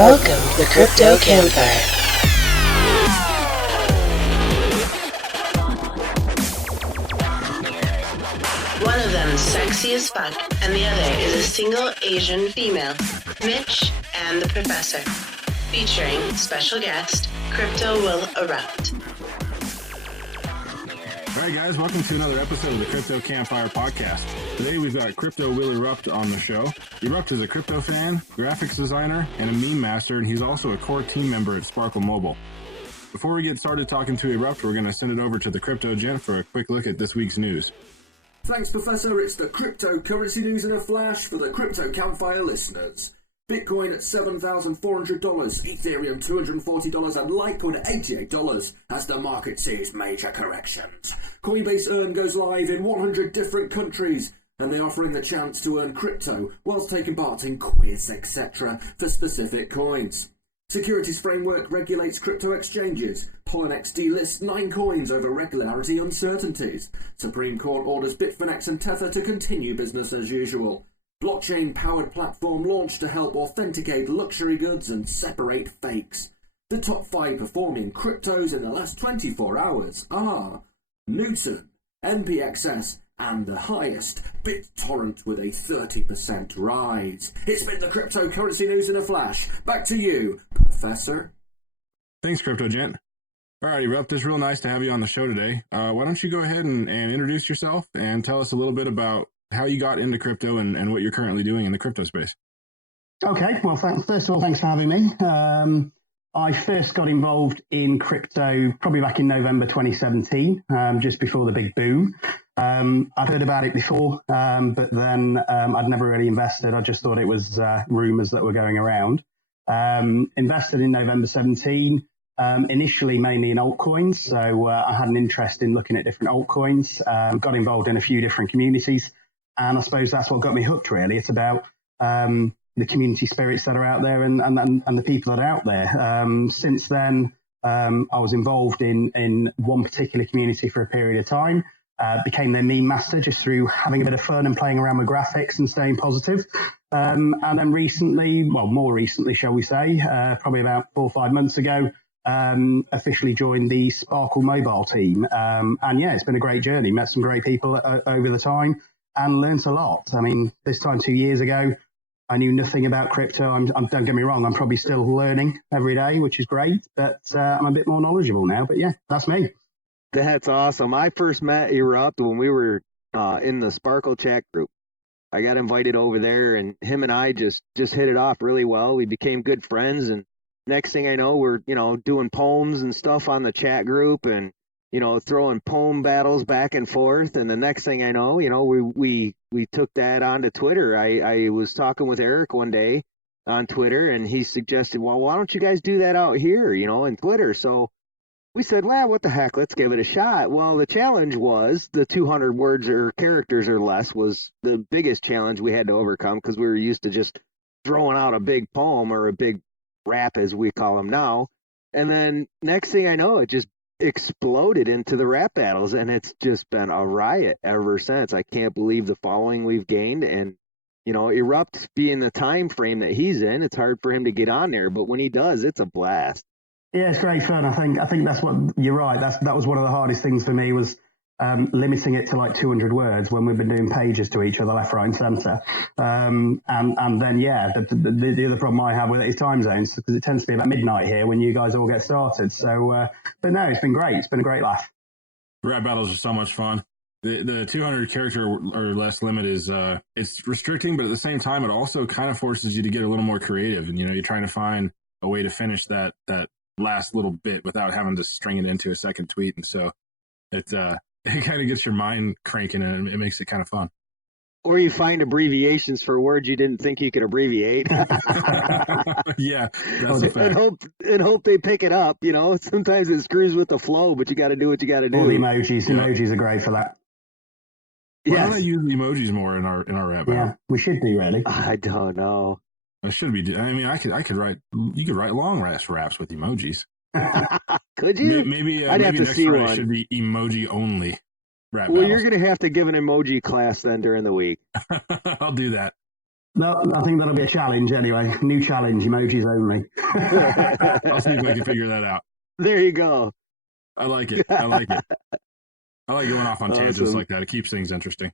Welcome to Crypto Campfire. One of them sexy as fuck, and the other is a single Asian female, Mitch and the Professor. Featuring special guest, Crypto will erupt. All right, guys, welcome to another episode of the Crypto Campfire podcast. Today we've got Crypto will erupt on the show. Erupt is a crypto fan, graphics designer, and a meme master, and he's also a core team member at Sparkle Mobile. Before we get started talking to Erupt, we're going to send it over to the Crypto Gent for a quick look at this week's news. Thanks, Professor. It's the cryptocurrency news in a flash for the Crypto Campfire listeners. Bitcoin at $7,400, Ethereum $240, and Litecoin at $88 as the market sees major corrections. Coinbase Earn goes live in 100 different countries, and they're offering the chance to earn crypto whilst taking part in quiz, etc. for specific coins. Securities Framework regulates crypto exchanges. Poloniex delists 9 coins over regularity uncertainties. Supreme Court orders Bitfinex and Tether to continue business as usual. Blockchain-powered platform launched to help authenticate luxury goods and separate fakes. The top 5 performing cryptos in the last 24 hours are Newton, NPXS, and the highest, BitTorrent, with a 30% rise. It's been the cryptocurrency news in a flash. Back to you, Professor. Thanks, Crypto Gent. All right, Erupt, it's real nice to have you on the show today. Why don't you go ahead and introduce yourself and tell us a little bit about how you got into crypto and what you're currently doing in the crypto space. Okay, well, first of all, thanks for having me. I first got involved in crypto probably back in November 2017, just before the big boom. I'd heard about it before, but then I'd never really invested. I just thought it was rumors that were going around. Invested in November 17, initially mainly in altcoins. So I had an interest in looking at different altcoins, got involved in a few different communities. And I suppose that's what got me hooked, really. It's about the community spirits that are out there and the people that are out there. Since then, I was involved in one particular community for a period of time, became their meme master just through having a bit of fun and playing around with graphics and staying positive. And then recently, well, more recently, shall we say, probably about 4 or 5 months ago, officially joined the Sparkle Mobile team. And yeah, it's been a great journey. Met some great people over the time. And learnt a lot. I mean, this time 2 years ago, I knew nothing about crypto. Don't get me wrong, I'm probably still learning every day, which is great, but I'm a bit more knowledgeable now. But yeah, that's me. That's awesome. I first met Erupt when we were in the Sparkle chat group. I got invited over there, and him and I just hit it off really well. We became good friends, and next thing I know, we're doing poems and stuff on the chat group, and throwing poem battles back and forth. And the next thing I know, we took that onto Twitter. I was talking with Eric one day on Twitter, and he suggested, well, why don't you guys do that out here, in Twitter? So we said, well, what the heck, let's give it a shot. Well, the challenge was the 200 words or characters or less was the biggest challenge we had to overcome, because we were used to just throwing out a big poem or a big rap, as we call them now. And then next thing I know, it just exploded into the rap battles, and it's just been a riot ever since. I can't believe the following we've gained, and Erupt being the time frame that he's in, it's hard for him to get on there, but when he does, it's a blast. Yeah, it's great fun. I think that's what you're right. That was one of the hardest things for me, was limiting it to like 200 words when we've been doing pages to each other left, right, and centre. And then yeah, the other problem I have with it is time zones, because it tends to be about midnight here when you guys all get started. So, but no, it's been great. It's been a great laugh. Rap battles are so much fun. The 200 character or less limit is it's restricting, but at the same time, it also kind of forces you to get a little more creative. And you're trying to find a way to finish that last little bit without having to string it into a second tweet. And so it kind of gets your mind cranking, and it makes it kind of fun. Or you find abbreviations for words you didn't think you could abbreviate. Yeah, that's a fact. And hope they pick it up. Sometimes it screws with the flow, but you got to do what you got to do. All the emojis. Yeah. Emojis are great for that. Why don't I use emojis more in our rap battle? Yeah, we should be, really. I don't know. I should be. I mean, I could write. You could write long raps with emojis. Could you? Maybe I'd have to next see Friday one. Should be emoji only. Well, you're going to have to give an emoji class then during the week. I'll do that. No, I think that'll be a challenge anyway. New challenge, emojis only. I'll see if I can figure that out. There you go. I like it. I like it. I like going off on tangents Awesome. like that. It keeps things interesting.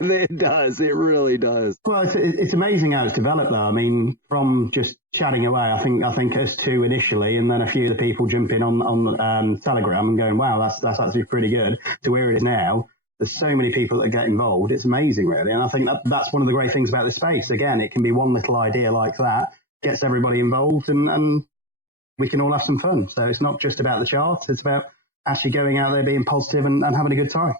It does. It really does. Well, it's amazing how it's developed, though. I mean, from just chatting away, I think us two initially, and then a few of the people jumping on Telegram and going, "Wow, that's actually pretty good." To where it is now, there's so many people that get involved. It's amazing, really, and I think that's one of the great things about the space. Again, it can be one little idea like that gets everybody involved, and we can all have some fun. So it's not just about the charts; it's about actually going out there, being positive, and having a good time.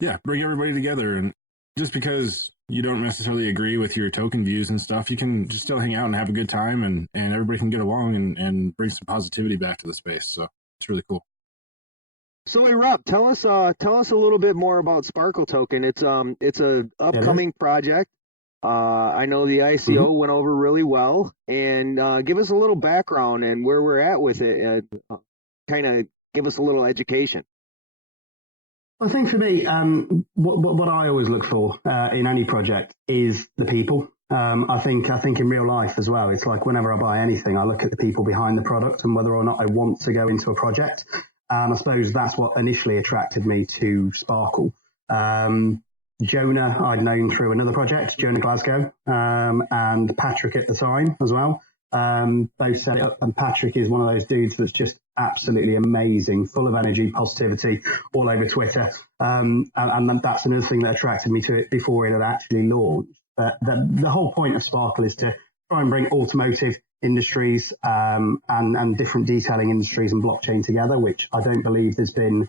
Yeah, bring everybody together, and just because you don't necessarily agree with your token views and stuff, you can just still hang out and have a good time, and everybody can get along and bring some positivity back to the space. So it's really cool. So, hey, Rob, tell us a little bit more about Sparkle Token. It's a upcoming project. I know the ICO went over really well, and give us a little background and where we're at with it. Kind of give us a little education. I think for me, what I always look for in any project is the people. I think in real life as well, it's like whenever I buy anything, I look at the people behind the product and whether or not I want to go into a project. And I suppose that's what initially attracted me to Sparkle. Jonah, I'd known through another project, Jonah Glasgow, and Patrick at the time as well. Both set it up, and Patrick is one of those dudes that's just absolutely amazing, full of energy, positivity, all over Twitter. And that's another thing that attracted me to it before it had actually launched. The whole point of Sparkle is to try and bring automotive industries and different detailing industries and blockchain together, which I don't believe there's been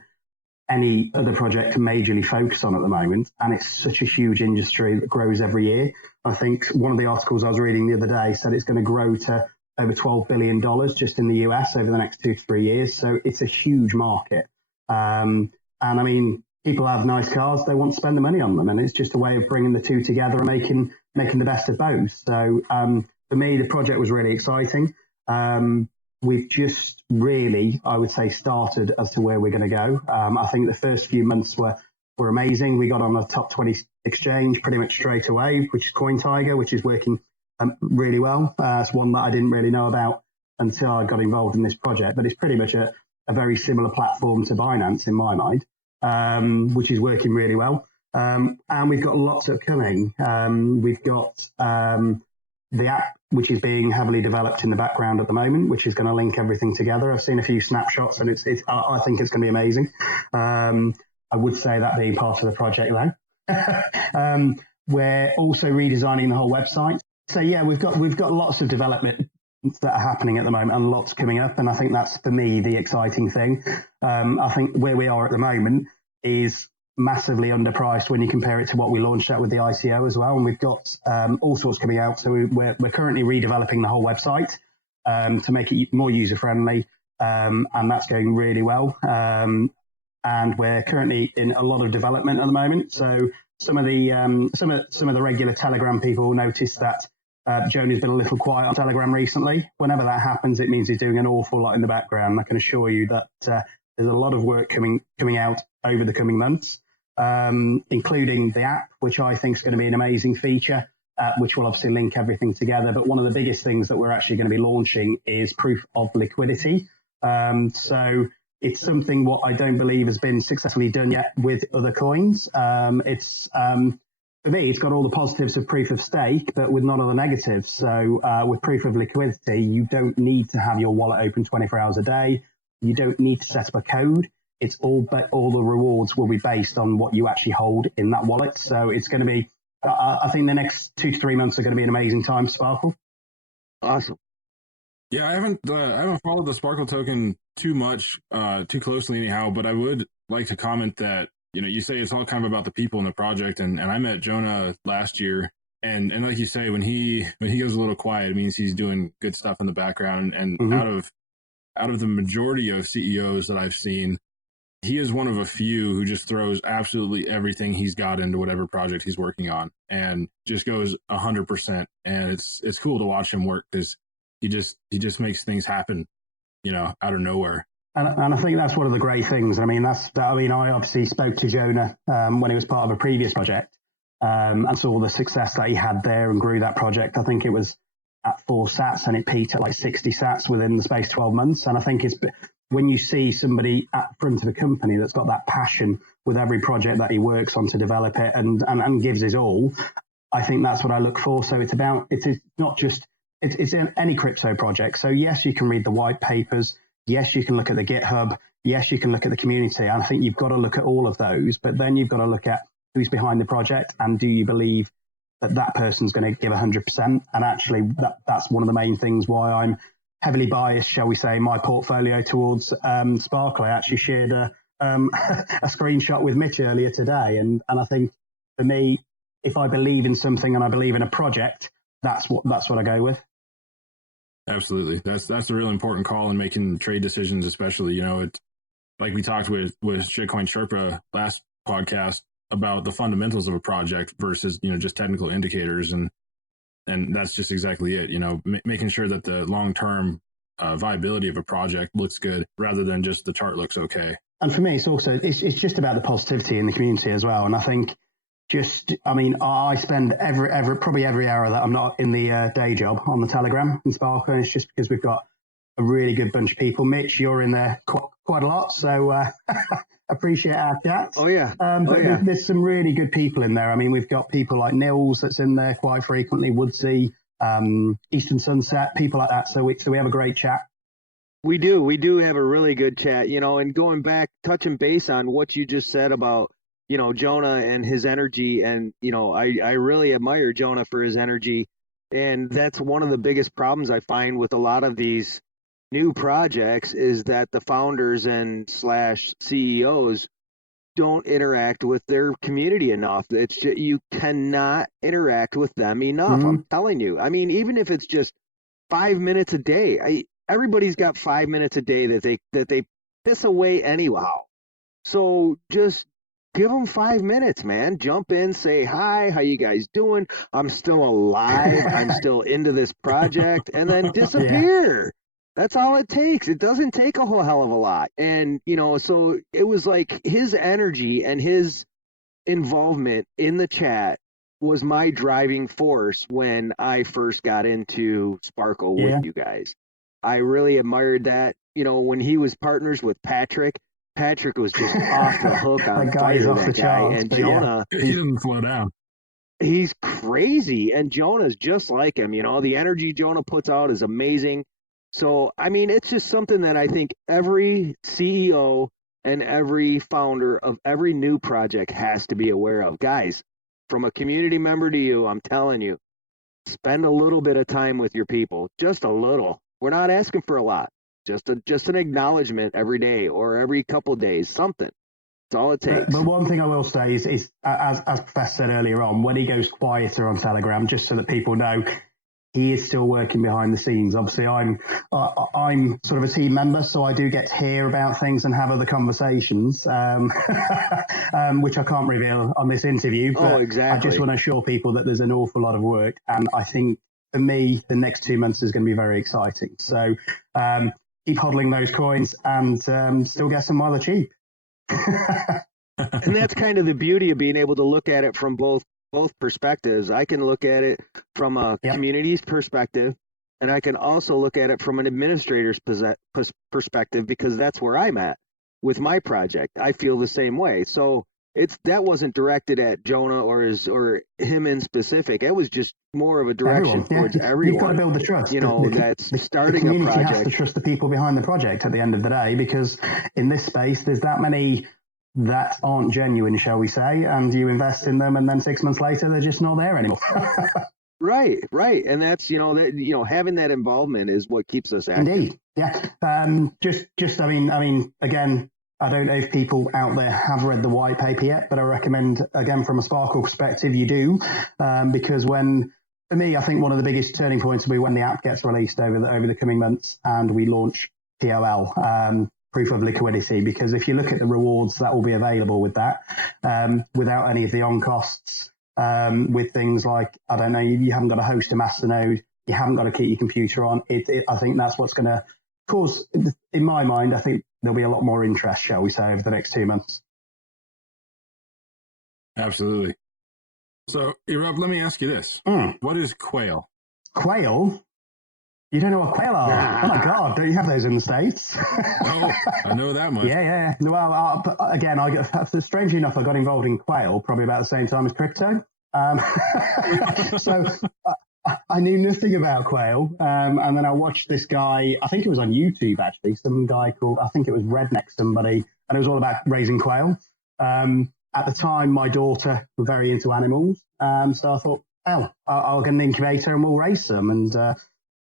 any other project to majorly focus on at the moment. And it's such a huge industry that grows every year. I think one of the articles I was reading the other day said it's going to grow to over $12 billion just in the US over the next 2 to 3 years. So it's a huge market. And I mean, people have nice cars, they want to spend the money on them. And it's just a way of bringing the two together and making the best of both. So for me, the project was really exciting. We've just really, I would say, started as to where we're going to go. I think the first few months were amazing. We got on the top 20 exchange pretty much straight away, which is CoinTiger, which is working really well. It's one that I didn't really know about until I got involved in this project, but it's pretty much a very similar platform to Binance in my mind, which is working really well. And we've got lots upcoming. We've got the app, which is being heavily developed in the background at the moment, which is going to link everything together. I've seen a few snapshots, and I think it's going to be amazing. I would say that being part of the project, though. We're also redesigning the whole website. So yeah, we've got lots of development that are happening at the moment and lots coming up. And I think that's, for me, the exciting thing. I think where we are at the moment is massively underpriced when you compare it to what we launched out with the ICO as well. And we've got all sorts coming out. So we're currently redeveloping the whole website to make it more user-friendly. And that's going really well. And we're currently in a lot of development at the moment. So some of the regular Telegram people will notice that Jonah's been a little quiet on Telegram recently. Whenever that happens, it means he's doing an awful lot in the background. I can assure you that there's a lot of work coming out over the coming months, including the app, which I think is going to be an amazing feature, which will obviously link everything together. But one of the biggest things that we're actually going to be launching is proof of liquidity. So it's something what I don't believe has been successfully done yet with other coins. For me, it's got all the positives of proof of stake, but with none of the negatives. So with proof of liquidity, you don't need to have your wallet open 24 hours a day. You don't need to set up a code. It's all the rewards will be based on what you actually hold in that wallet. So it's going to be, I think the next 2 to 3 months are going to be an amazing time for Sparkle. Awesome. Yeah, I haven't followed the Sparkle token too much, too closely anyhow, but I would like to comment that, you say it's all kind of about the people in the project, and I met Jonah last year, and like you say, when he goes a little quiet, it means he's doing good stuff in the background, and out of the majority of CEOs that I've seen, he is one of a few who just throws absolutely everything he's got into whatever project he's working on, and just goes 100%, and it's cool to watch him work because he just makes things happen, out of nowhere. And I think that's one of the great things. I mean, I obviously spoke to Jonah when he was part of a previous project. and saw the success that he had there and grew that project. I think it was at 4 sats and it peaked at like 60 sats within the space of 12 months. And I think it's when you see somebody at the front of a company that's got that passion with every project that he works on to develop it and gives his all, I think that's what I look for. So it's not just, it's in any crypto project. So yes, you can read the white papers. Yes, you can look at the GitHub. Yes, you can look at the community. And I think you've got to look at all of those, but then you've got to look at who's behind the project and do you believe that person's going to give 100%. And actually that's one of the main things why I'm heavily biased, shall we say, my portfolio towards Sparkle. I actually shared a screenshot with Mitch earlier today. And I think for me, if I believe in something and I believe in a project, that's what I go with. Absolutely. That's a really important call in making trade decisions, especially, it's like we talked with Shitcoin Sherpa last podcast about the fundamentals of a project versus, just technical indicators. And that's just exactly it, making sure that the long-term viability of a project looks good rather than just the chart looks okay. And for me, it's just about the positivity in the community as well. And I think I spend probably every hour that I'm not in the day job on the Telegram in Sparkle. And it's just because we've got a really good bunch of people. Mitch, you're in there quite a lot. So appreciate our chats. Oh, yeah. There's some really good people in there. I mean, we've got people like Nils that's in there quite frequently, Woodsy, Eastern Sunset, people like that. So we have a great chat. We do have a really good chat, and going back, touching base on what you just said about, Jonah and his energy. And, I really admire Jonah for his energy. And that's one of the biggest problems I find with a lot of these new projects is that the founders and / CEOs don't interact with their community enough. It's just, you cannot interact with them enough. I'm telling you. I mean, even if it's just 5 minutes a day, everybody's got 5 minutes a day that they piss away anyhow. So just give them 5 minutes, man. Jump in, say hi, how you guys doing? I'm still alive. I'm still into this project, and then disappear. Yeah. That's all it takes. It doesn't take a whole hell of a lot. And, so it was like his energy and his involvement in the chat was my driving force when I first got into Sparkle with you guys. I really admired that. When he was partners with Patrick was just off the hook on fire, that guy. And Jonah, he didn't slow down. He's crazy. And Jonah's just like him. The energy Jonah puts out is amazing. So, I mean, it's just something that I think every CEO and every founder of every new project has to be aware of. Guys, from a community member to you, I'm telling you, spend a little bit of time with your people, just a little. We're not asking for a lot, just an acknowledgement every day or every couple of days, something. That's all it takes. But one thing I will say is as Professor said earlier on, when he goes quieter on Telegram, just so that people know, he is still working behind the scenes. Obviously, I'm sort of a team member, so I do get to hear about things and have other conversations, which I can't reveal on this interview. But exactly. I just want to assure people that there's an awful lot of work, and I think for me, the next 2 months is going to be very exciting. So keep hodling those coins and still get some while they're cheap. And that's kind of the beauty of being able to look at it from both perspectives. I can look at it from a community's perspective, and I can also look at it from an administrator's perspective, because that's where I'm at with my project. I feel the same way. So that wasn't directed at Jonah or him in specific. It was just more of a direction towards everyone. You've got to build the trust. That's starting the community a project. Has to trust the people behind the project at the end of the day, because in this space, there's that many that aren't genuine, shall we say, and you invest in them, and then 6 months later, they're just not there anymore. Right. And that's, having that involvement is what keeps us active. Indeed. Yeah. I mean, again, I don't know if people out there have read the white paper yet, but I recommend, again, from a Sparkle perspective, you do, because for me, I think one of the biggest turning points will be when the app gets released over the coming months and we launch POL, proof of liquidity, because if you look at the rewards that will be available with that, without any of the on costs, with things like, I don't know, you haven't got to host a masternode, you haven't got to keep your computer on. I think that's what's going to cause, in my mind, I think there'll be a lot more interest, shall we say, over the next 2 months. Absolutely. So, Rob, let me ask you this. What is quail? Quail? You don't know what quail are? Oh my God, don't you have those in the States? Oh, I know that much. Yeah. Well, again, strangely enough, I got involved in quail probably about the same time as crypto. So I knew nothing about quail. And then I watched this guy, I think it was on YouTube actually, some guy called, I think it was Redneck somebody, and it was all about raising quail. At the time, my daughter was very into animals. So I thought, I'll get an incubator and we'll raise some. And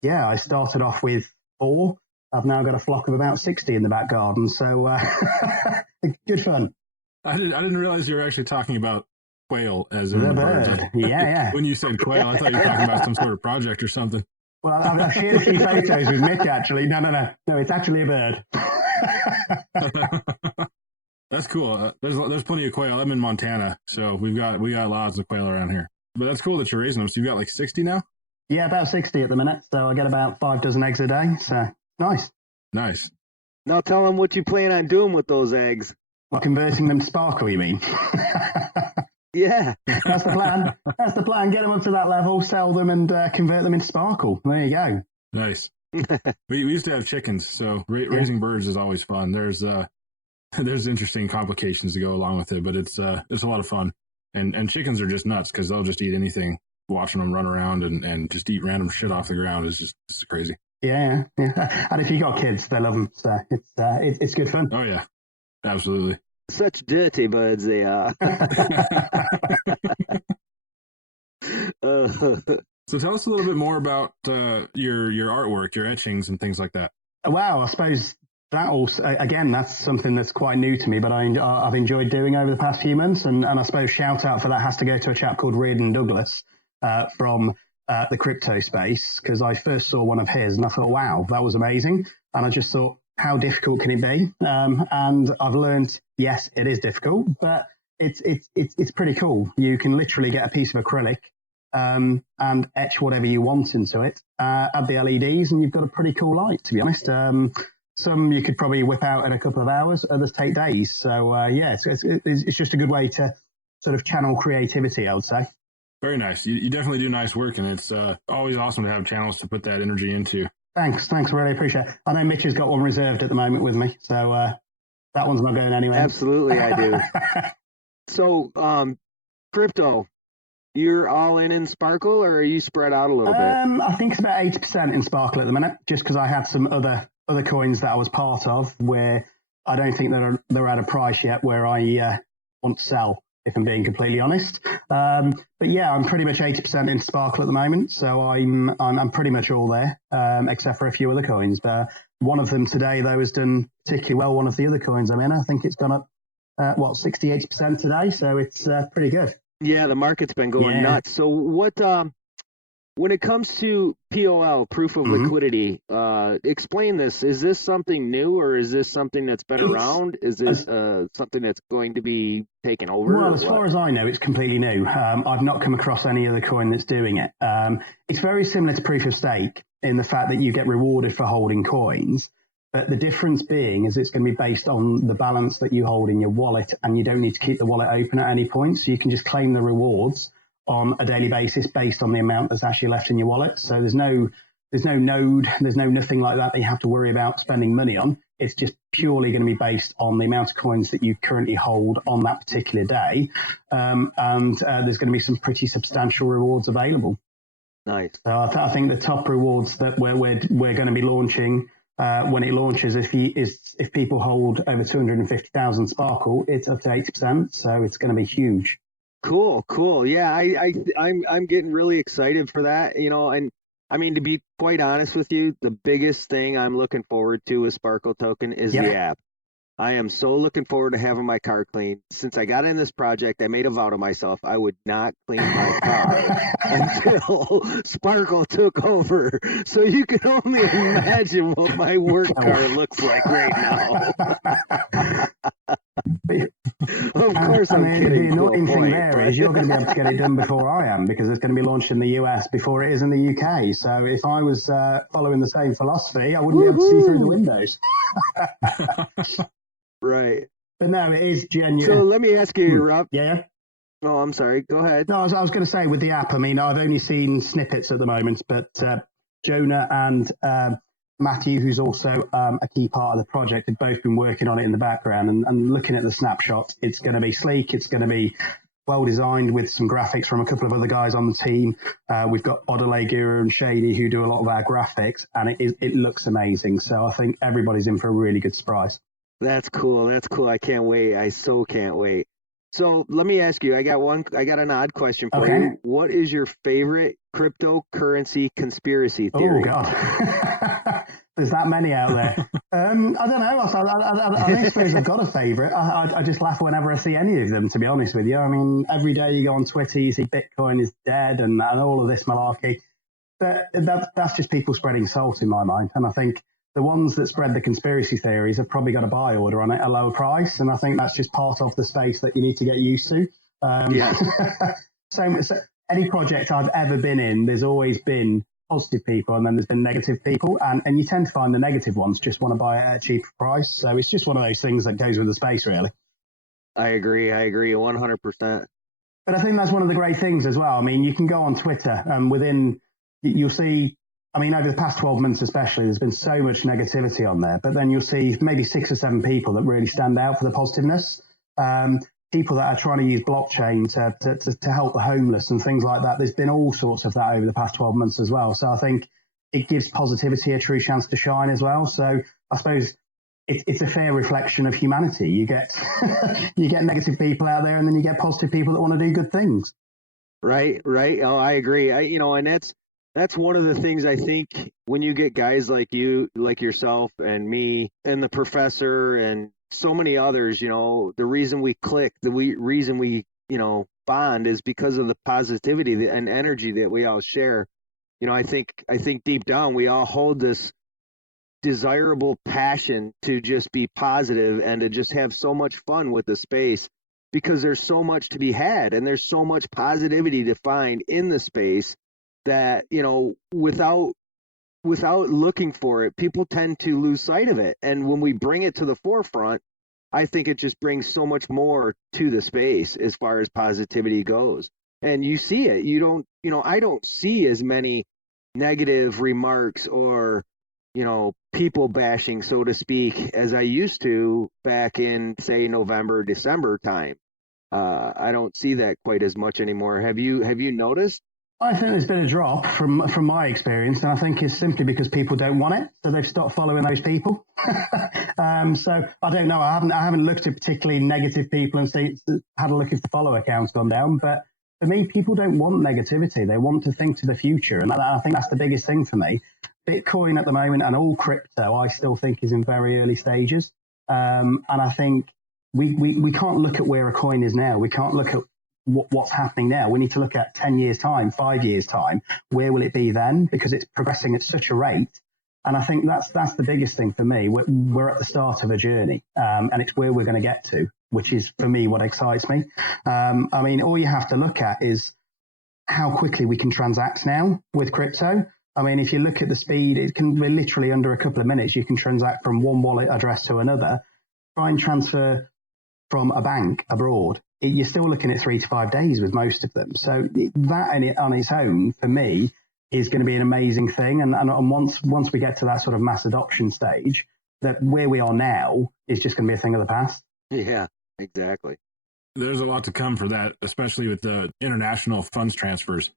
I started off with 4. I've now got a flock of about 60 in the back garden. So good fun. I didn't realize you were actually talking about quail as in the bird. Yeah. When you said quail, I thought you were talking about some sort of project or something. Well, I've shared a few photos with Mitch, actually. No, it's actually a bird. That's cool. There's plenty of quail. I'm in Montana, so we got lots of quail around here. But that's cool that you're raising them. So you've got like 60 now? Yeah, about 60 at the minute. So I get about 5 dozen eggs a day. So nice. Now tell them what you plan on doing with those eggs. Well, converting them to sparkle, you mean? Yeah. That's the plan. Get them up to that level, sell them, and convert them into sparkle. There you go. Nice. we used to have chickens, so raising birds is always fun. There's interesting complications to go along with it, but it's a lot of fun. And chickens are just nuts because they'll just eat anything. Watching them run around and just eat random shit off the ground is just crazy. Yeah. And if you got kids, they love them. So it's good fun. Oh yeah, absolutely. Such dirty birds they are. So tell us a little bit more about your artwork, your etchings, and things like that. Wow, I suppose that also, again, that's something that's quite new to me, but I've enjoyed doing over the past few months. And I suppose shout out for that has to go to a chap called Reardon Douglas from the crypto space, because I first saw one of his and I thought, wow, that was amazing. And I just thought, how difficult can it be? And I've learned, yes, it is difficult, but it's pretty cool. You can literally get a piece of acrylic and etch whatever you want into it, add the LEDs, and you've got a pretty cool light, to be honest. Some you could probably whip out in a couple of hours, others take days. So it's just a good way to sort of channel creativity, I would say. Very nice. You definitely do nice work, and it's always awesome to have channels to put that energy into. Thanks. Really appreciate it. I know Mitch has got one reserved at the moment with me, so that one's not going anywhere. Absolutely, I do. So, crypto, you're all in Sparkle, or are you spread out a little bit? I think it's about 80% in Sparkle at the minute, just because I had some other coins that I was part of where I don't think they're at a price yet where I want to sell, if I'm being completely honest. But yeah, I'm pretty much 80% in Sparkle at the moment, so I'm pretty much all there, except for a few other coins. But one of them today, though, has done particularly well. One of the other coins I'm in, I think it's gone up 68% today, so it's pretty good. Yeah, the market's been going nuts. So what? When it comes to POL, proof of liquidity, explain this. Is this something new, or is this something that's been around? Is this something that's going to be taken over? Well, as far as I know, it's completely new. I've not come across any other coin that's doing it. It's very similar to proof of stake in the fact that you get rewarded for holding coins. But the difference being is it's going to be based on the balance that you hold in your wallet, and you don't need to keep the wallet open at any point. So you can just claim the rewards on a daily basis based on the amount that's actually left in your wallet. So there's no node, there's nothing like that you have to worry about spending money on. It's just purely going to be based on the amount of coins that you currently hold on that particular day. And there's going to be some pretty substantial rewards available. Nice. So I think the top rewards that we're going to be launching when it launches, if people hold over 250,000 Sparkle, it's up to 80%. So it's going to be huge. Cool. Yeah, I'm getting really excited for that, and I mean, to be quite honest with you, the biggest thing I'm looking forward to with Sparkle Token is the app. I am so looking forward to having my car cleaned. Since I got in this project, I made a vow to myself I would not clean my car until Sparkle took over. So you can only imagine what my work car looks like right now. Of course, I'm kidding. The annoying thing there is you're going to be able to get it done before I am, because it's going to be launched in the US before it is in the UK. So if I was following the same philosophy, I wouldn't be able to see through the windows. Right. But no, it is genuine. So let me ask you, Rob. Yeah. Oh, I'm sorry. Go ahead. No, I was going to say with the app, I mean, I've only seen snippets at the moment, but Jonah and Matthew, who's also a key part of the project, have both been working on it in the background and looking at the snapshots. It's going to be sleek. It's going to be well designed with some graphics from a couple of other guys on the team. We've got Odelay, Guru and Shady who do a lot of our graphics, and it looks amazing. So I think everybody's in for a really good surprise. That's cool. That's cool. I can't wait. I so can't wait. So let me ask you, I got an odd question for you. What is your favorite cryptocurrency conspiracy theory? Oh, God. There's that many out there. I don't know. I don't suppose I've got a favourite. I just laugh whenever I see any of them, to be honest with you. I mean, every day you go on Twitter, you see Bitcoin is dead and all of this malarkey. But that's just people spreading salt in my mind. And I think the ones that spread the conspiracy theories have probably got a buy order on it at a lower price. And I think that's just part of the space that you need to get used to. So any project I've ever been in, there's always been positive people and then there's been negative people. And you tend to find the negative ones just want to buy it at a cheaper price. So it's just one of those things that goes with the space, really. I agree 100%. But I think that's one of the great things as well. I mean, you can go on Twitter and you'll see, I mean, over the past 12 months especially, there's been so much negativity on there. But then you'll see maybe 6 or 7 people that really stand out for the positiveness. People that are trying to use blockchain to help the homeless and things like that. There's been all sorts of that over the past 12 months as well. So I think it gives positivity a true chance to shine as well. So I suppose it's a fair reflection of humanity. You get you get negative people out there and then you get positive people that want to do good things. Right. Oh, I agree. And that's one of the things I think when you get guys like you, like yourself and me and the professor and so many others, the reason we click, reason we, bond is because of the positivity and energy that we all share. I think deep down we all hold this desirable passion to just be positive and to just have so much fun with the space because there's so much to be had and there's so much positivity to find in the space that, without looking for it, people tend to lose sight of it. And when we bring it to the forefront, I think it just brings so much more to the space as far as positivity goes. And you see it. I don't see as many negative remarks or, people bashing, so to speak, as I used to back in, say, November, December time. I don't see that quite as much anymore. Have you noticed? I think there's been a drop from my experience, and I think it's simply because people don't want it, so they've stopped following those people. So I don't know. I haven't looked at particularly negative people and had a look if the follower count's gone down. But for me, people don't want negativity. They want to think to the future, and I think that's the biggest thing for me. Bitcoin at the moment and all crypto, I still think is in very early stages, and I think we can't look at where a coin is now. We can't look at what's happening now. We need to look at 10 years time, 5 years time. Where will it be then? Because it's progressing at such a rate. And I think that's the biggest thing for me. We're at the start of a journey, and it's where we're going to get to, which is for me what excites me. I mean, all you have to look at is how quickly we can transact now with crypto. I mean, if you look at the speed, it can be literally under a couple of minutes. You can transact from one wallet address to another. Try and transfer from a bank abroad. You're still looking at 3 to 5 days with most of them. So that on its own, for me, is going to be an amazing thing. And once we get to that sort of mass adoption stage, that where we are now is just going to be a thing of the past. Yeah, exactly. There's a lot to come for that, especially with the international funds transfers.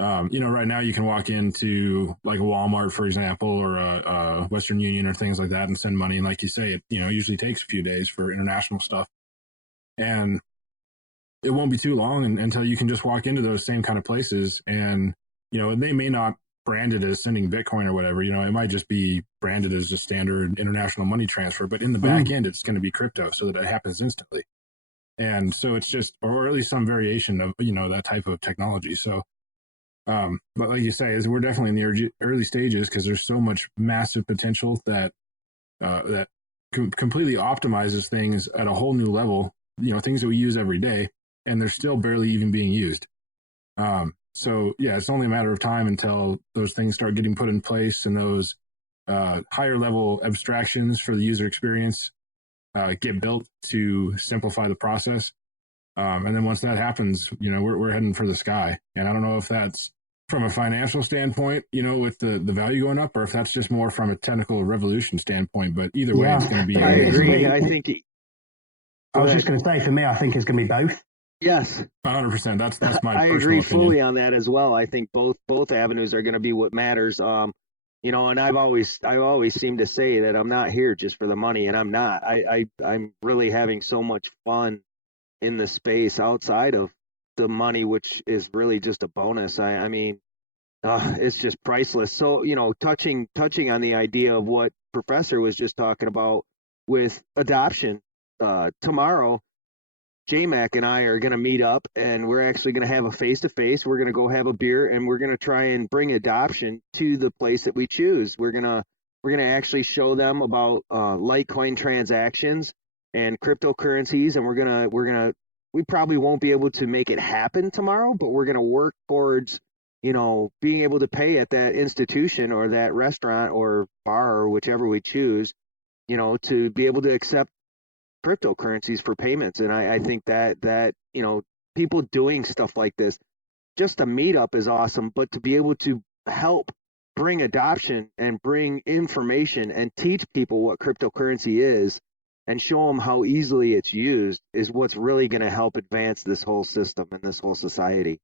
Right now you can walk into like a Walmart, for example, or a Western Union or things like that and send money. And like you say, it usually takes a few days for international stuff. And it won't be too long until you can just walk into those same kind of places and, they may not brand it as sending Bitcoin or whatever, it might just be branded as a standard international money transfer, but in the back end, it's going to be crypto so that it happens instantly. And so it's just, or at least some variation of, that type of technology. So, but like you say, we're definitely in the early stages because there's so much massive potential that completely optimizes things at a whole new level, things that we use every day, and they're still barely even being used. So yeah, it's only a matter of time until those things start getting put in place and those higher level abstractions for the user experience get built to simplify the process. And then once that happens, we're heading for the sky. And I don't know if that's from a financial standpoint, with the value going up, or if that's just more from a technical revolution standpoint. But either way, it's going to be. I agree. I think. I was just going to say, for me, I think it's going to be both. Yes, 100%. That's my. I agree opinion. fully on that as well. I think both avenues are going to be what matters. And I've always seemed to say that I'm not here just for the money, and I'm not. I'm really having so much fun in the space outside of the money, which is really just a bonus. I mean, it's just priceless. So, touching on the idea of what Professor was just talking about with adoption, tomorrow, J-Mac and I are going to meet up, and we're actually going to have a face-to-face. We're going to go have a beer, and we're going to try and bring adoption to the place that we choose. We're going to actually show them about Litecoin transactions and cryptocurrencies, and we probably won't be able to make it happen tomorrow, but we're going to work towards, being able to pay at that institution or that restaurant or bar or whichever we choose, to be able to accept cryptocurrencies for payments. And I think that people doing stuff like this, just a meetup is awesome, but to be able to help bring adoption and bring information and teach people what cryptocurrency is and show them how easily it's used is what's really going to help advance this whole system and this whole society.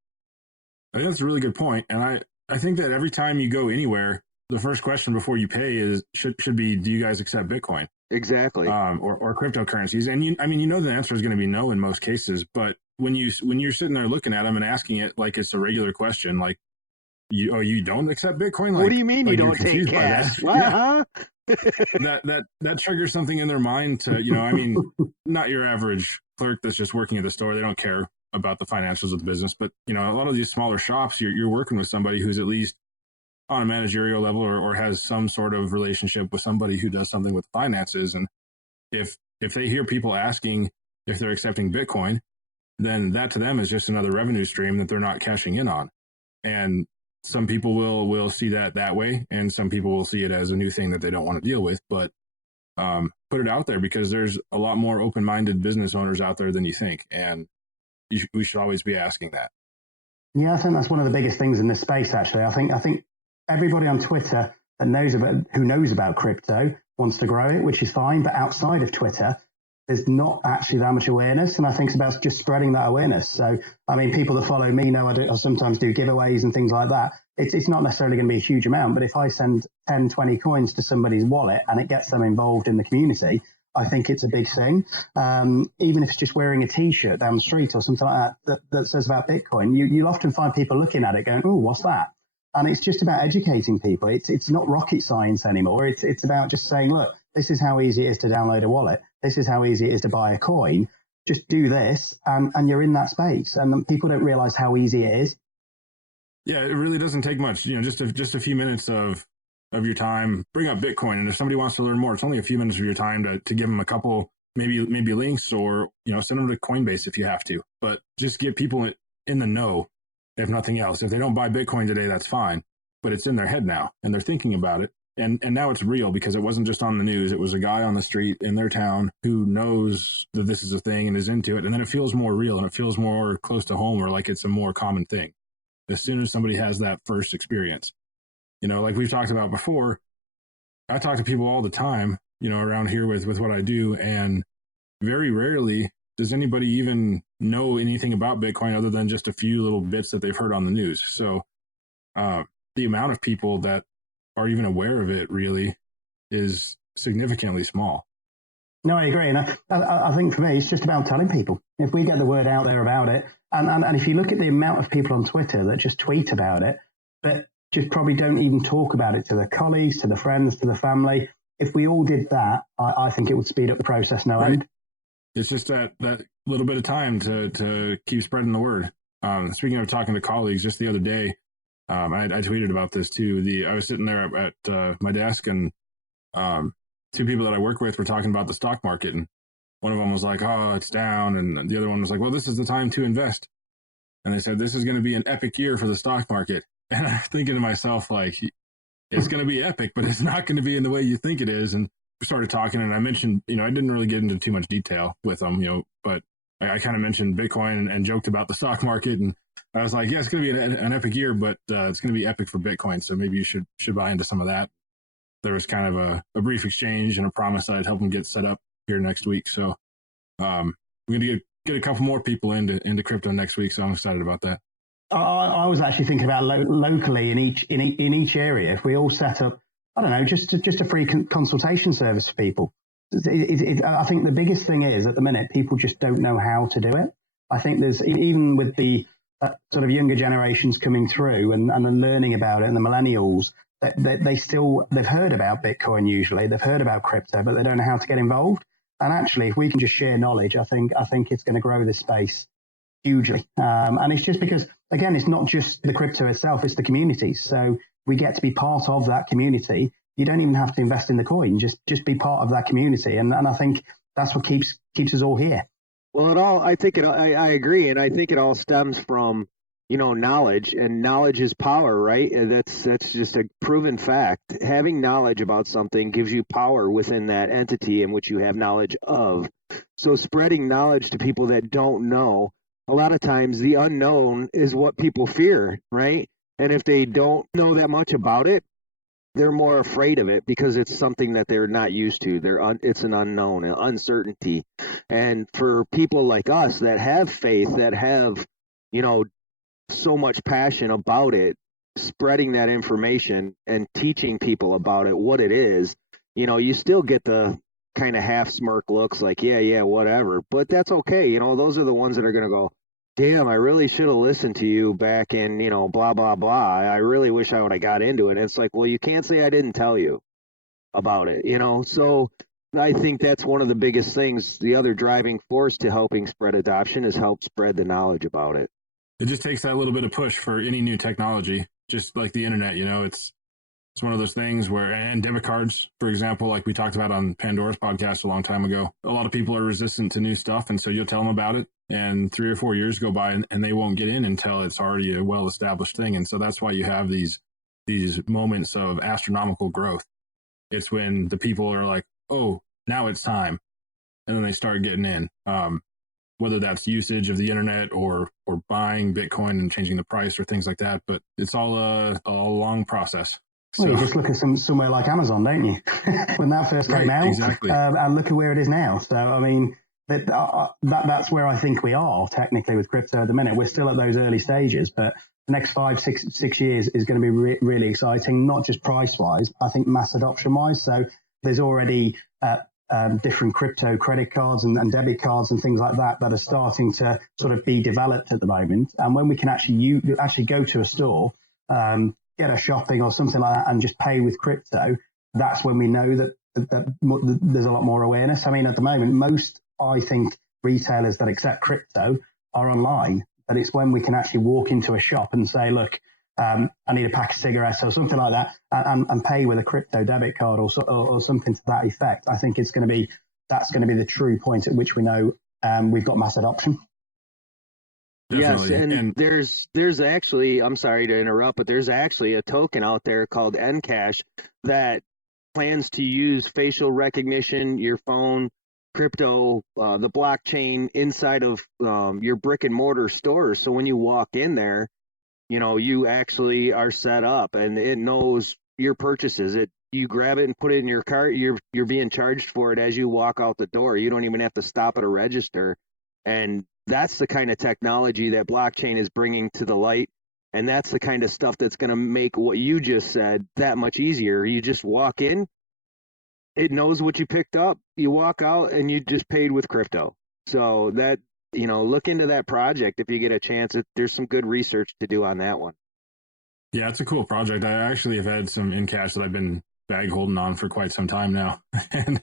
I think that's a really good point. And I think that every time you go anywhere, the first question before you pay should be, do you guys accept Bitcoin? Exactly. Or cryptocurrencies. And the answer is going to be no in most cases. But when you're sitting there looking at them and asking it like it's a regular question, like, you don't accept Bitcoin? Like, what do you mean like you don't take cash? What? Yeah. that triggers something in their mind to, not your average clerk that's just working at the store. They don't care about the financials of the business. But, a lot of these smaller shops, you're working with somebody who's at least on a managerial level or has some sort of relationship with somebody who does something with finances. And if they hear people asking if they're accepting Bitcoin, then that to them is just another revenue stream that they're not cashing in on. And some people will see that way, and some people will see it as a new thing that they don't want to deal with. But put it out there, because there's a lot more open-minded business owners out there than you think. And we should always be asking that. Yeah, I think that's one of the biggest things in this space, actually. I think everybody on Twitter who knows about crypto wants to grow it, which is fine. But outside of Twitter, there's not actually that much awareness. And I think it's about just spreading that awareness. So, people that follow me know I sometimes do giveaways and things like that. It's not necessarily going to be a huge amount, but if I send 10, 20 coins to somebody's wallet and it gets them involved in the community, I think it's a big thing. Even if it's just wearing a T-shirt down the street or something like that says about Bitcoin, you'll often find people looking at it going, oh, what's that? And it's just about educating people. It's not rocket science anymore. It's about just saying, look, this is how easy it is to download a wallet. This is how easy it is to buy a coin. Just do this, and you're in that space. And people don't realize how easy it is. Yeah, it really doesn't take much. Just a few minutes of your time. Bring up Bitcoin, and if somebody wants to learn more, it's only a few minutes of your time to give them a couple, maybe links, or send them to Coinbase if you have to. But just get people in the know. If nothing else, if they don't buy Bitcoin today, that's fine. But it's in their head now, and they're thinking about it. And now it's real, because it wasn't just on the news. It was a guy on the street in their town who knows that this is a thing and is into it. And then it feels more real, and it feels more close to home, or like it's a more common thing. As soon as somebody has that first experience, like we've talked about before, I talk to people all the time, around here with what I do. And very rarely does anybody even know anything about Bitcoin other than just a few little bits that they've heard on the news. So the amount of people that are even aware of it really is significantly small. No, I agree. And I think for me, it's just about telling people. If we get the word out there about it, and if you look at the amount of people on Twitter that just tweet about it, but just probably don't even talk about it to their colleagues, to their friends, to the family, if we all did that, I think it would speed up the process no end. It's just that little bit of time to keep spreading the word. Speaking of talking to colleagues, just the other day, I tweeted about this too. I was sitting there at my desk, and two people that I work with were talking about the stock market, and one of them was like, "Oh, it's down," and the other one was like, "Well, this is the time to invest." And they said, "This is going to be an epic year for the stock market." And I'm thinking to myself, like, it's going to be epic, but it's not going to be in the way you think it is. And we started talking, and I mentioned, I didn't really get into too much detail with them, but I kind of mentioned Bitcoin and joked about the stock market, and I was like, yeah, it's going to be an epic year, but it's going to be epic for Bitcoin. So maybe you should buy into some of that. There was kind of a brief exchange and a promise that I'd help them get set up here next week. So we're going to get a couple more people into crypto next week. So I'm excited about that. I was actually thinking about locally in each area. If we all set up, I don't know, just a free consultation service for people. I think the biggest thing is at the minute people just don't know how to do it. I think there's even with the sort of younger generations coming through and learning about it, and the millennials, they've heard about Bitcoin usually, they've heard about crypto, but they don't know how to get involved. And actually, if we can just share knowledge, I think it's going to grow this space hugely. And it's just because, again, it's not just the crypto itself, it's the communities. So we get to be part of that community. You don't even have to invest in the coin, just be part of that community. And I think that's what keeps us all here. Well, I agree. And I think it all stems from, knowledge, and knowledge is power, right? That's just a proven fact. Having knowledge about something gives you power within that entity in which you have knowledge of. So spreading knowledge to people that don't know, a lot of times the unknown is what people fear, right? And if they don't know that much about it, they're more afraid of it because it's something that they're not used to. It's an unknown, an uncertainty. And for people like us that have faith, that have, so much passion about it, spreading that information and teaching people about it, what it is, you still get the kind of half smirk looks like, yeah, whatever. But that's okay. Those are the ones that are going to go, damn, I really should have listened to you back in, blah, blah, blah. I really wish I would have got into it. And it's like, well, you can't say I didn't tell you about it, So I think that's one of the biggest things. The other driving force to helping spread adoption is help spread the knowledge about it. It just takes that little bit of push for any new technology, just like the internet, it's one of those things where, and debit cards, for example, like we talked about on Pandora's podcast a long time ago, a lot of people are resistant to new stuff. And so you'll tell them about it, and 3 or 4 years go by and they won't get in until it's already a well-established thing. And so that's why you have these moments of astronomical growth. It's when the people are like, oh, now it's time. And then they start getting in. Whether that's usage of the internet or buying Bitcoin and changing the price or things like that. But it's all a long process. Well, you just look at somewhere like Amazon, don't you? When that first came out, exactly. And look at where it is now. So, I mean, that's where I think we are technically with crypto at the minute. We're still at those early stages, but the next 5, 6 years is going to be really exciting, not just price-wise, I think mass adoption-wise. So there's already different crypto credit cards and debit cards and things like that are starting to sort of be developed at the moment. And when we can actually go to a store, get a shopping or something like that and just pay with crypto, that's when we know that there's a lot more awareness. I mean, at the moment, most, I think, retailers that accept crypto are online, but it's when we can actually walk into a shop and say, look, I need a pack of cigarettes or something like that, and pay with a crypto debit card or something to that effect. I think that's going to be the true point at which we know we've got mass adoption. Definitely. Yes, and there's actually, I'm sorry to interrupt, but there's actually a token out there called Encash that plans to use facial recognition, your phone, crypto, the blockchain inside of your brick and mortar stores. So when you walk in there, you actually are set up and it knows your purchases. You grab it and put it in your cart. You're being charged for it as you walk out the door. You don't even have to stop at a register. And that's the kind of technology that blockchain is bringing to the light. And that's the kind of stuff that's going to make what you just said that much easier. You just walk in, it knows what you picked up. You walk out and you just paid with crypto. So that, look into that project if you get a chance. There's some good research to do on that one. Yeah, it's a cool project. I actually have had some Encash that I've been bag holding on for quite some time now. And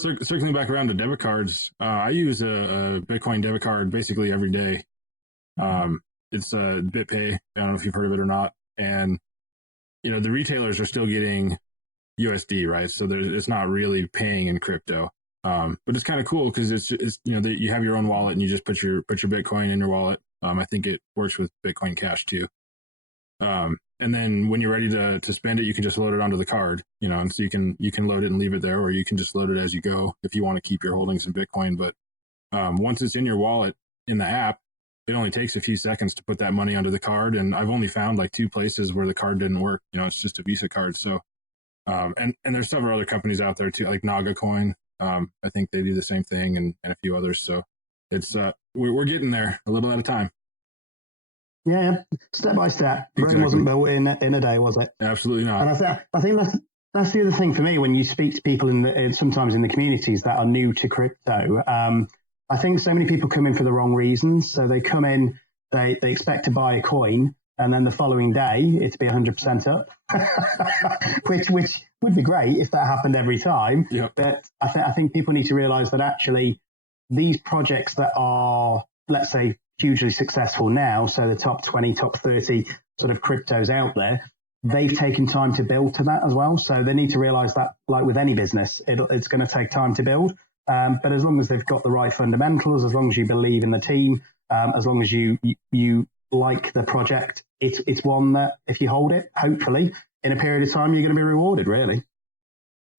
circling back around to debit cards, I use a Bitcoin debit card basically every day. It's a BitPay. I don't know if you've heard of it or not. And, the retailers are still getting USD, right? So it's not really paying in crypto. But it's kind of cool because it's you have your own wallet and you just put your Bitcoin in your wallet. I think it works with Bitcoin Cash too. And then when you're ready to spend it, you can just load it onto the card, and so you can load it and leave it there, or you can just load it as you go if you want to keep your holdings in Bitcoin. But Once it's in your wallet in the app, it only takes a few seconds to put that money onto the card. And I've only found like 2 places where the card didn't work. It's just a Visa card. So, and there's several other companies out there too, like Naga Coin. I think they do the same thing, and a few others. So it's, we're getting there a little at a time. Yeah, step by step. Exactly. Rome wasn't built in a day, was it? Absolutely not. And I think that's the other thing for me when you speak to people sometimes in the communities that are new to crypto. I think so many people come in for the wrong reasons. So they come in, they expect to buy a coin, and then the following day it's be 100% up, which would be great if that happened every time. Yep. But I think people need to realize that actually these projects that are, let's say, hugely successful now, so the top 20, top 30 sort of cryptos out there, they've taken time to build to that as well. So they need to realize that, like with any business, it's going to take time to build. But as long as they've got the right fundamentals, as long as you believe in the team, as long as you like the project, it's one that if you hold it, hopefully in a period of time, you're going to be rewarded, really.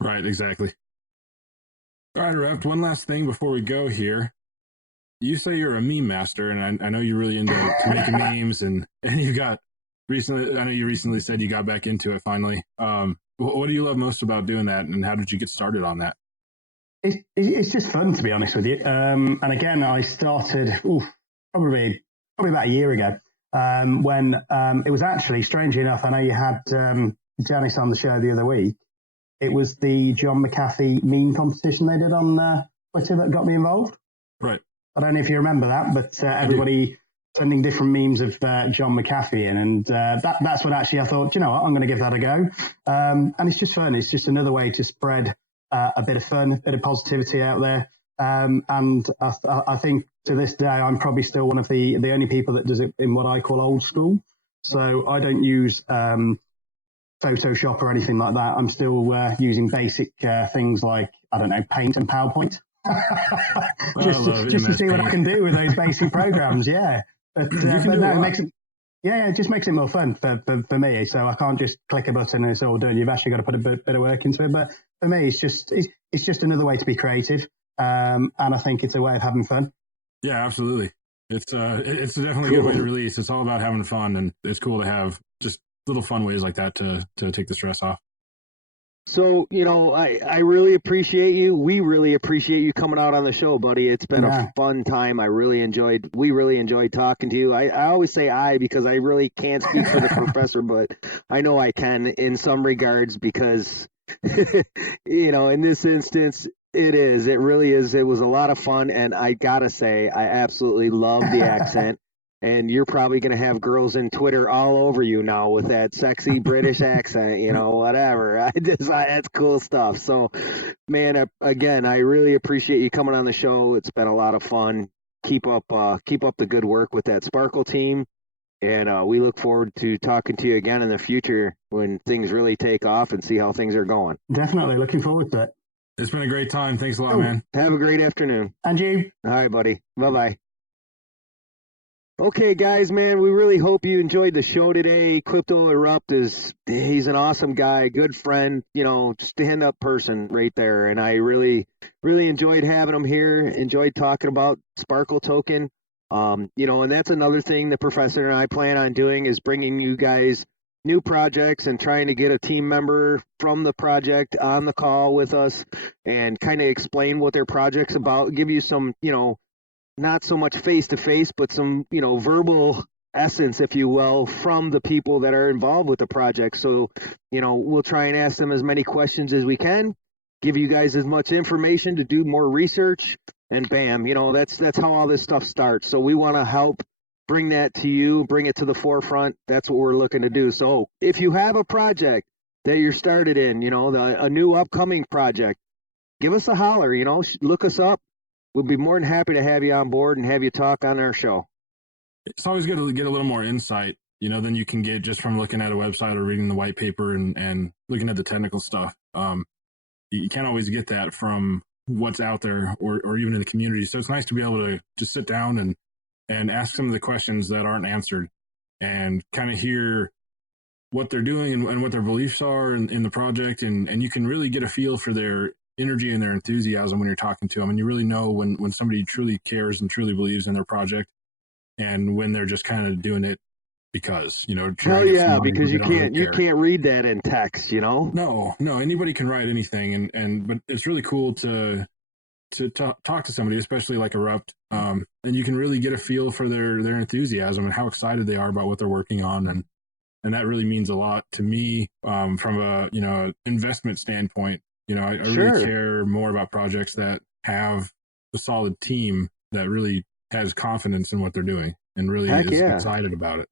Right, exactly. All right, Erupt, one last thing before we go here. You say you're a meme master, and I know you're really into making memes, and you got recently. I know you recently said you got back into it finally. What do you love most about doing that, and how did you get started on that? It's just fun, to be honest with you. And again, I started probably about a year ago when it was actually, strangely enough, I know you had Janice on the show the other week. It was the John McAfee meme competition they did on Twitter that got me involved. Right. I don't know if you remember that, but everybody sending different memes of John McAfee in. And that's what actually I thought, you know what, I'm going to give that a go. And it's just fun. It's just another way to spread a bit of fun, a bit of positivity out there. And I think to this day, I'm probably still one of the only people that does it in what I call old school. So I don't use Photoshop or anything like that. I'm still using basic things like, I don't know, Paint and PowerPoint. just to see what I can do with those basic programs, yeah. But no, it just makes it more fun for me. So I can't just click a button and it's all done. You've actually got to put a bit of work into it. But for me, it's just another way to be creative, and I think it's a way of having fun. Yeah, absolutely. It's definitely a good way to release. It's all about having fun, and it's cool to have just little fun ways like that to take the stress off. So, I really appreciate you. We really appreciate you coming out on the show, buddy. It's been a fun time. We really enjoyed talking to you. I always say because I really can't speak for the professor, but I know I can in some regards because, in this instance, it really is. It was a lot of fun. And I gotta say, I absolutely love the accent. And you're probably going to have girls in Twitter all over you now with that sexy British accent, whatever. That's cool stuff. So, man, again, I really appreciate you coming on the show. It's been a lot of fun. Keep up the good work with that Sparkle team. And we look forward to talking to you again in the future when things really take off and see how things are going. Definitely. Looking forward to it. It's been a great time. Thanks a lot, man. Have a great afternoon. And you. All right, buddy. Bye-bye. Okay, guys, man, we really hope you enjoyed the show today. Crypto Erupt he's an awesome guy, good friend, stand-up person right there. And I really, really enjoyed having him here, enjoyed talking about Sparkle Token. And that's another thing the professor and I plan on doing is bringing you guys new projects and trying to get a team member from the project on the call with us and kind of explain what their project's about, give you some, not so much face-to-face, but some, verbal essence, if you will, from the people that are involved with the project. So, we'll try and ask them as many questions as we can, give you guys as much information to do more research, and bam, that's how all this stuff starts. So we want to help bring that to you, bring it to the forefront. That's what we're looking to do. So if you have a project that you're started in, a new upcoming project, give us a holler, look us up. We'll be more than happy to have you on board and have you talk on our show. It's always good to get a little more insight, than you can get just from looking at a website or reading the white paper and looking at the technical stuff. You can't always get that from what's out there or even in the community. So it's nice to be able to just sit down and ask some of the questions that aren't answered and kind of hear what they're doing and what their beliefs are in the project. And you can really get a feel for their energy and their enthusiasm when you're talking to them, and you really know when somebody truly cares and truly believes in their project, and when they're just kind of doing it because, you know. Hell yeah, because you can't read that in text, you know. No, anybody can write anything, but it's really cool to talk to somebody, especially like Erupt, and you can really get a feel for their enthusiasm and how excited they are about what they're working on, and that really means a lot to me from a, you know, investment standpoint. You know, I really care more about projects that have a solid team that really has confidence in what they're doing and really is excited about it.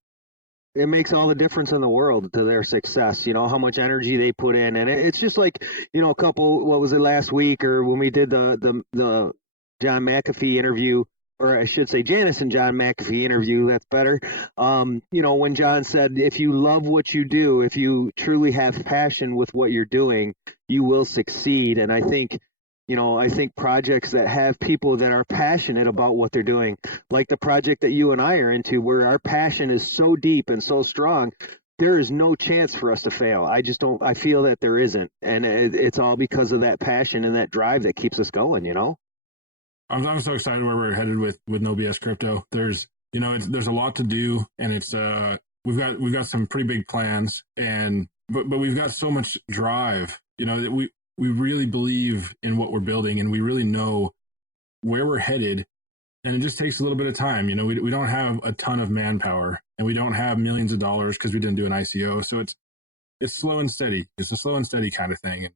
It makes all the difference in the world to their success, you know, how much energy they put in. And it's just like, you know, what was it, last week, or when we did the John McAfee interview, or I should say Janice and John McAfee interview, that's better. You know, when John said, if you love what you do, if you truly have passion with what you're doing, you will succeed. And I think projects that have people that are passionate about what they're doing, like the project that you and I are into, where our passion is so deep and so strong, there is no chance for us to fail. I feel that there isn't. And it's all because of that passion and that drive that keeps us going, you know? I'm so excited where we're headed with No BS Crypto. There's a lot to do, and it's we've got some pretty big plans, but we've got so much drive, you know, that we really believe in what we're building, and we really know where we're headed, and it just takes a little bit of time. You know, we don't have a ton of manpower, and we don't have millions of dollars because we didn't do an ICO. So it's slow and steady. It's a slow and steady kind of thing.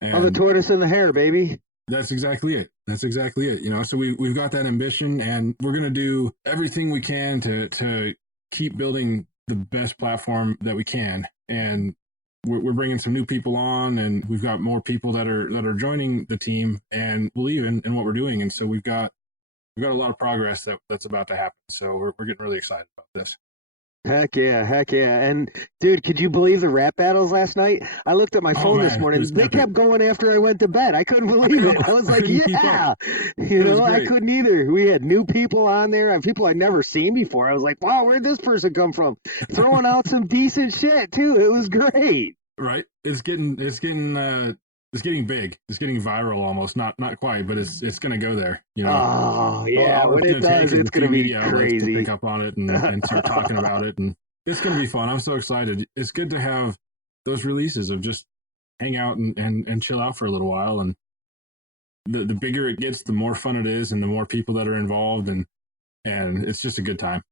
And the tortoise and the hare, baby. That's exactly it. You know, so we've got that ambition, and we're going to do everything we can to keep building the best platform that we can. And we're bringing some new people on, and we've got more people that are joining the team and believe in what we're doing. And so we've got a lot of progress that's about to happen. So we're getting really excited about this. Heck yeah. And dude, could you believe the rap battles last night? I looked at my phone this morning. They kept going after I went to bed. I couldn't believe it. I was like, yeah, you know, I couldn't either. We had new people on there and people I'd never seen before. I was like, wow, where'd this person come from? Throwing out some decent shit too. It was great. Right. It's getting big. It's getting viral almost. Not quite, but it's going to go there. You know. Oh yeah. When it does, it's going to be crazy. To pick up on it and start talking about it, and it's going to be fun. I'm so excited. It's good to have those releases of just hang out and chill out for a little while. And the bigger it gets, the more fun it is, and the more people that are involved, and it's just a good time.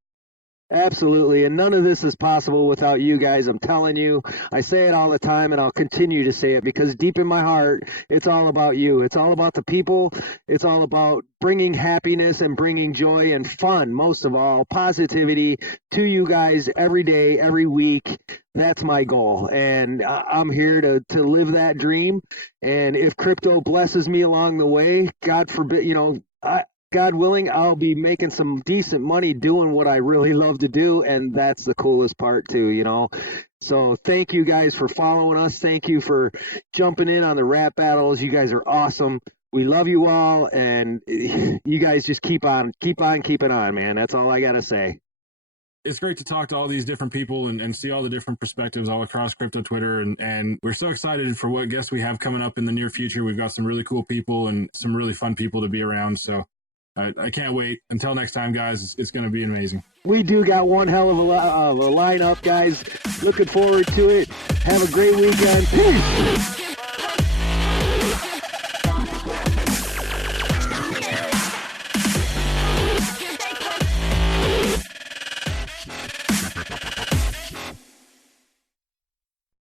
Absolutely. And none of this is possible without you guys. I'm telling you, I say it all the time, and I'll continue to say it, because deep in my heart, it's all about you. It's all about the people. It's all about bringing happiness and bringing joy and fun, most of all, positivity to you guys every day, every week. That's my goal. And I'm here to live that dream. And if crypto blesses me along the way, God forbid, you know, God willing, I'll be making some decent money doing what I really love to do, and that's the coolest part too, you know. So thank you guys for following us. Thank you for jumping in on the rap battles. You guys are awesome. We love you all, and you guys just keep on keeping on, man. That's all I got to say. It's great to talk to all these different people and see all the different perspectives all across crypto Twitter. And we're so excited for what guests we have coming up in the near future. We've got some really cool people and some really fun people to be around. So I can't wait. Until next time, guys, it's going to be amazing. We do got one hell of a lineup, guys. Looking forward to it. Have a great weekend. Peace.